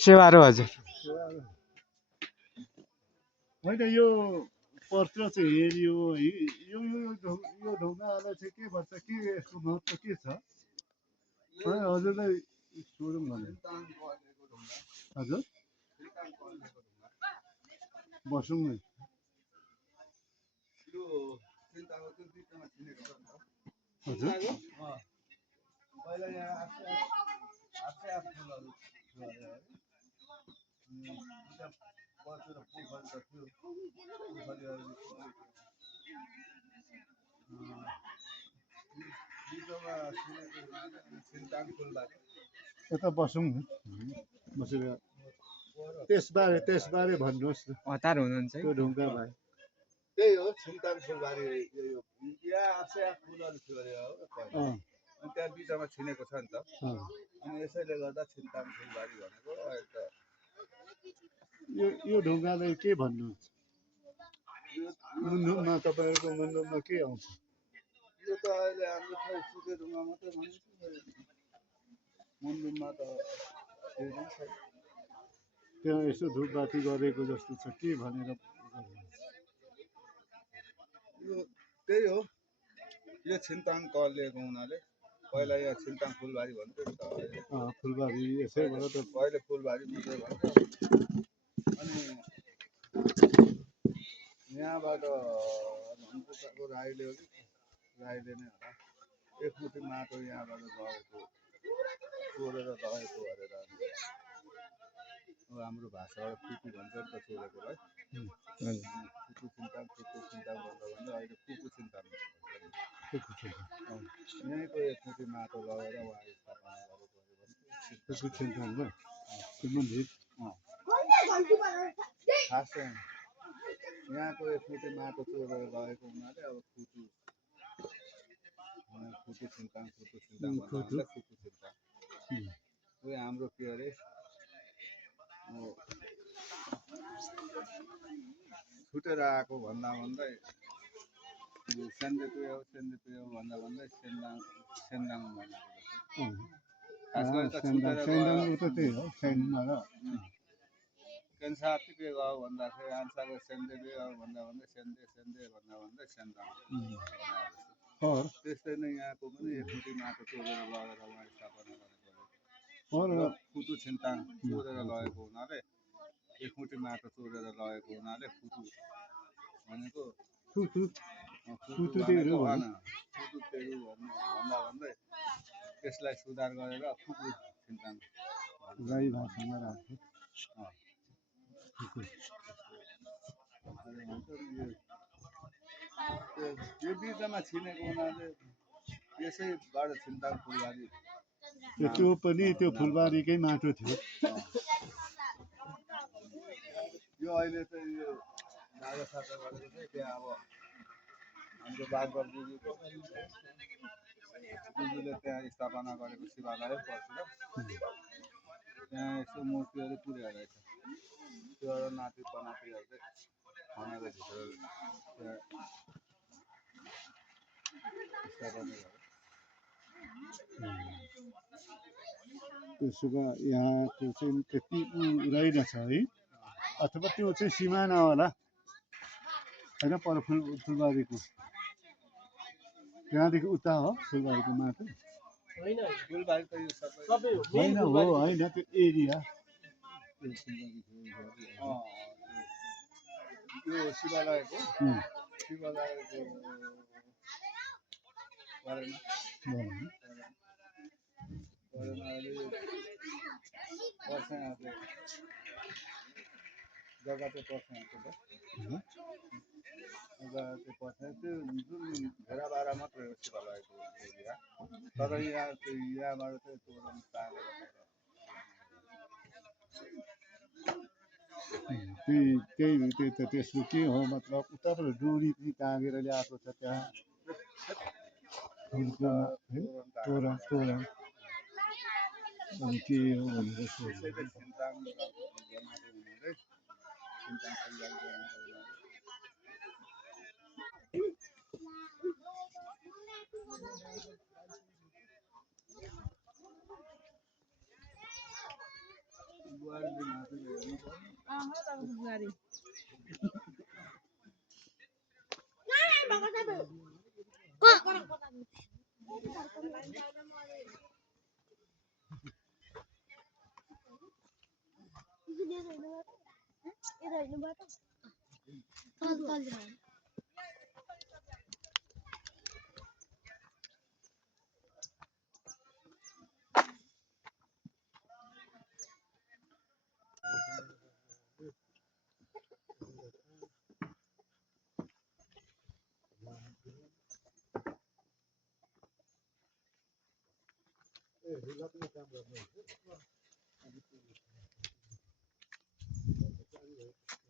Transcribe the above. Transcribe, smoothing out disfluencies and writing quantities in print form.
सेवारो हजुर होइन यो पत्र चाहिँ हेरियो यो ढुङ्गालाई चाहिँ के भन्छ के यसको महत्त्व के छ हजुरलाई सोधौँ भने हजुर बसौँ नै हजुर यता बसौँ न बसेर त्यसबारे भन्नुहोस् न हतार हुनुहुन्छ त्यो ढुङ्गा भाइ त्यही हो छिन्ताङ फुलबारी यहाँ आफै फुलहरू थियो अरे हो अनि त्यहाँ बिचमा छिनेको छ नि त अनि यसैले गर्दा छिन्ताङ फुलबारी भनेको अहिले त यो ढुङ्गालाई के भन्नुहुन्छ मुन्धुममा तपाईँहरूको मुन्धुममा के आउँछ यो त अहिले हाम्रो खै सुके ढुङ्गा मात्रै भनिन्छ मुन्धुममा त त्यहाँ यसो धुपबाती गरेको जस्तो छ के भनेर यो त्यही हो यो छिन्ताङ कहलिएको हुनाले पहिला यहाँ छिन्ताङ फुलबारी भन्थ्यो नि त फुलबारी यसैबाट त अहिले फुलबारी मात्रै भन्छ अनि यहाँबाट भन्नुको राईले हो कि राईले नै होला एकमुठी माटो यहाँबाट लगेको चोरेर लगेको अरे हाम्रो भाषाबाट कुकु भन्छ नि त चोरेकोलाई कुकु छिन्ताङ भन्दा भन्दा अहिले कुकु छिन्ताङ यहीँको एकमुठी माटो लगेर उहाँ स्थापना गरेको खास चाहिँ यहाँको एकमुठी माटो चोरेर लगेको हुनाले अब कुकु छिन्ताङ कुकु छिन्ताङ उयो हाम्रो के अरे छुटेर आएको भन्दा भन्दै सेन्देपे हो भन्दा भन्दै सेन्दाङ भनेको खास गरी त छुटेर केन्सातिकै गयो भन्दाखेरि आन्साको सेन्देपे हो भन्दा भन्दै सेन्दे भन्दा भन्दै सेन्दाङ त्यस्तै नै यहाँको पनि एकमुठी माटो चोरेर लगेर उहाँ स्थापना गरेको कुतु छिन्ताङ चोरेर लगेको हुनाले एकमुठी माटो चोरेर लगेको हुनाले कुतु भनेको भनेको भन्दा भन्दै त्यसलाई सुधार गरेर कुकु छिन्ताङ राई भाषामा राख्छु यो बिचमा छिनेको हुनाले यसैबाट छिन्ताङ फुलबारी त्यो पनि त्यो फुलबारीकै माटो थियो यो अहिले चाहिँ यो बाजा साजा गरेको चाहिँ त्यहाँ अब हाम्रो बागबाग जुजूले त्यहाँ स्थापना गरेको शिवालय पर्छ त्यहाँ यसो मूर्तिहरू पुर्याएको रहेछ त्यो नाति पनातिहरू चाहिँ खनेको भित्र त्यहाँ स्थापना गरे त्यसो भए यहाँको चाहिँ त्यति रहेनछ है अथवा त्यो चाहिँ सिमाना होला होइन पर फुलबारीको त्यहाँदेखि उता हो फुलबारीको माटो होइन फुलबारी त होइन हो होइन त्यो एरिया यो शिवालयको बारेमा अहिले जग्गा चाहिँ पर्छ यहाँको त जग्गा चाहिँ पर्छ त्यो जुन भेडा बाह्र मात्रै हो शिवालयको एरिया तर यहाँ चाहिँ यहाँबाट चाहिँ तोरण तानेर त्यही त त्यसको के हो मतलब उताबाट डोरी पनि टाँगेर ल्याएको छ त्यहाँ फुलकोमा है तोरण तोरण अनि के हो भनेर त्यसैले छिन्ताङ गर्नको हुनाले छिन्ताङ सञ्जाल गर्नको हुनाले बुहारीले नाचेको हेर्नु पर्यो